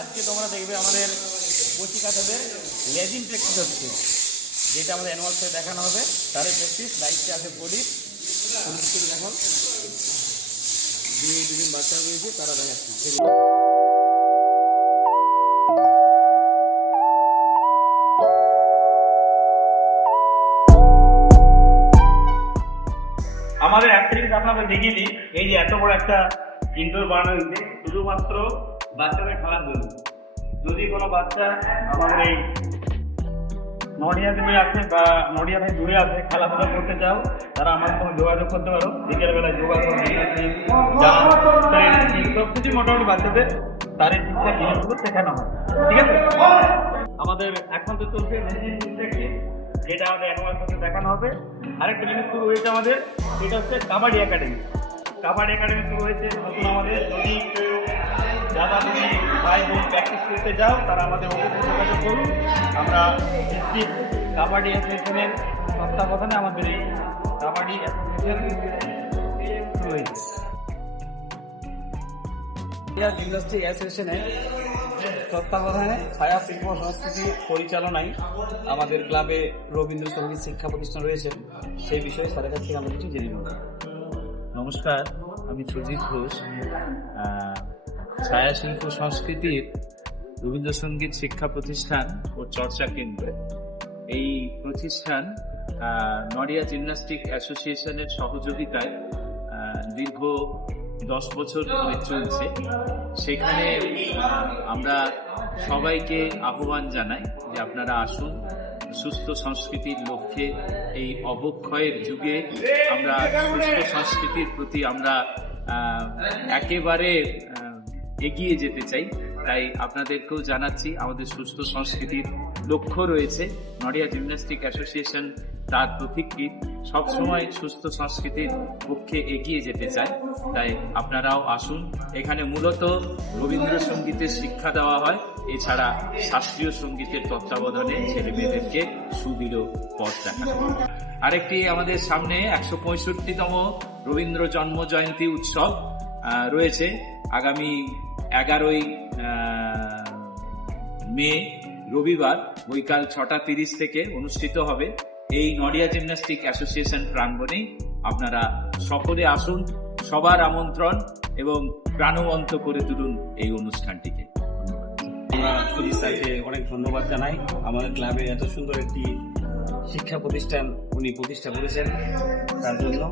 আজকে তোমরা দেখবে আমাদের কচিকাচাদের লেজিম প্র্যাকটিস হচ্ছে, যেটা আমাদের অ্যানুয়াল শো দেখানো হবে। তারই প্র্যাকটিস লাইভে আছে প্রদীপ দেখো, দুজন বাচ্চা রয়েছে, তারা দেখাচ্ছে। আমাদের অ্যাক্টিভিটিস আপনাদের দেখিয়ে দিই। এই যে এত বড় একটা ইনডোর বানানো হয়েছে শুধুমাত্র বাচ্চাদের খেলার জন্য। যদি কোনো বাচ্চা আমাদের এই নডিয়া থেকে আসে বা নডিয়া থেকে দূরে আসে, খেলাধুলা করতে চাও, তারা আমার সঙ্গে যোগাযোগ করতে পারো। বিকেলবেলায় যোগাযোগ সব কিছু মোটামুটি বাচ্চাদের তাদের ঠিকঠাক জিনিসগুলো শেখানো হয়। ঠিক আছে, আমাদের এখন তো চলছে যেটা আমাদের অ্যানুয়াল শোতে দেখানো হবে। আরেকটা জিনিস শুরু হয়েছে আমাদের, সেটা হচ্ছে কাবাডি একাডেমি। কাবাডি একাডেমি শুরু হয়েছে নতুন আমাদের। যদি কেউ যারা তুমি ভাই বোন প্র্যাকটিস করতে যাও, তারা আমাদের অফিসে যোগাযোগ করুন। আমরা ডিস্ট্রিক্ট কাবাডি অ্যাসোসিয়েশনের তত্ত্বাবধানে আমাদের এই কাবাডি অ্যাসোসিয়েশন শুরু হয়েছে। জিমন্যাস্টিক অ্যাসোসিয়েশনের তত্ত্বাবধানে ছায়া শিল্প সংস্কৃতি পরিচালনায় আমাদের ক্লাবে রবীন্দ্রসঙ্গীত শিক্ষা প্রতিষ্ঠান রয়েছে। সেই বিষয়ে স্যারের কাছ থেকে আমরা কিছু জেনে নেব। নমস্কার, আমি সুজিত ঘোষ। ছায়া শিল্প সংস্কৃতির রবীন্দ্রসঙ্গীত শিক্ষা প্রতিষ্ঠান ও চর্চা কেন্দ্র। এই প্রতিষ্ঠান নডিয়া জিমন্যাস্টিক অ্যাসোসিয়েশনের সহযোগিতায় দীর্ঘ 10 বছর ধরে চলছে। সেখানে আমরা সবাইকে আহ্বান জানাই যে আপনারা আসুন, সুস্থ সংস্কৃতির লক্ষ্যে এই অবক্ষয়ের যুগে আমরা সুস্থ সংস্কৃতির প্রতি আমরা একেবারে এগিয়ে যেতে চাই। তাই আপনাদেরকেও জানাচ্ছি, আমাদের সুস্থ সংস্কৃতির লক্ষ্য রয়েছে। নডিয়া জিমন্যাস্টিক অ্যাসোসিয়েশন তার প্রতীকী সবসময় সুস্থ সংস্কৃতির পক্ষে এগিয়ে যেতে চায়। তাই আপনারাও আসুন। এখানে মূলত রবীন্দ্রসঙ্গীতের শিক্ষা দেওয়া হয়, এছাড়া শাস্ত্রীয় সঙ্গীতের তত্ত্বাবধানে ছেলে মেয়েদেরকে সুদৃঢ় পথ দেখানো হয়। আরেকটি আমাদের সামনে 165তম রবীন্দ্র জন্ম জয়ন্তী উৎসব রয়েছে। আগামী 11ই মে রবিবার বৈকাল 6:30 থেকে অনুষ্ঠিত হবে। এই নডিয়া জিমন্যাস্টিক অ্যাসোসিয়েশন প্রাঙ্গণে আপনারা সকলে আসুন। সবার আমন্ত্রণ এবং প্রাণবন্ত করে তুলুন এই অনুষ্ঠানটিকে। আমরা সুজিত স্যারকে অনেক ধন্যবাদ জানাই। আমাদের ক্লাবে এত সুন্দর একটি শিক্ষা প্রতিষ্ঠান উনি প্রতিষ্ঠা করেছেন, তার জন্য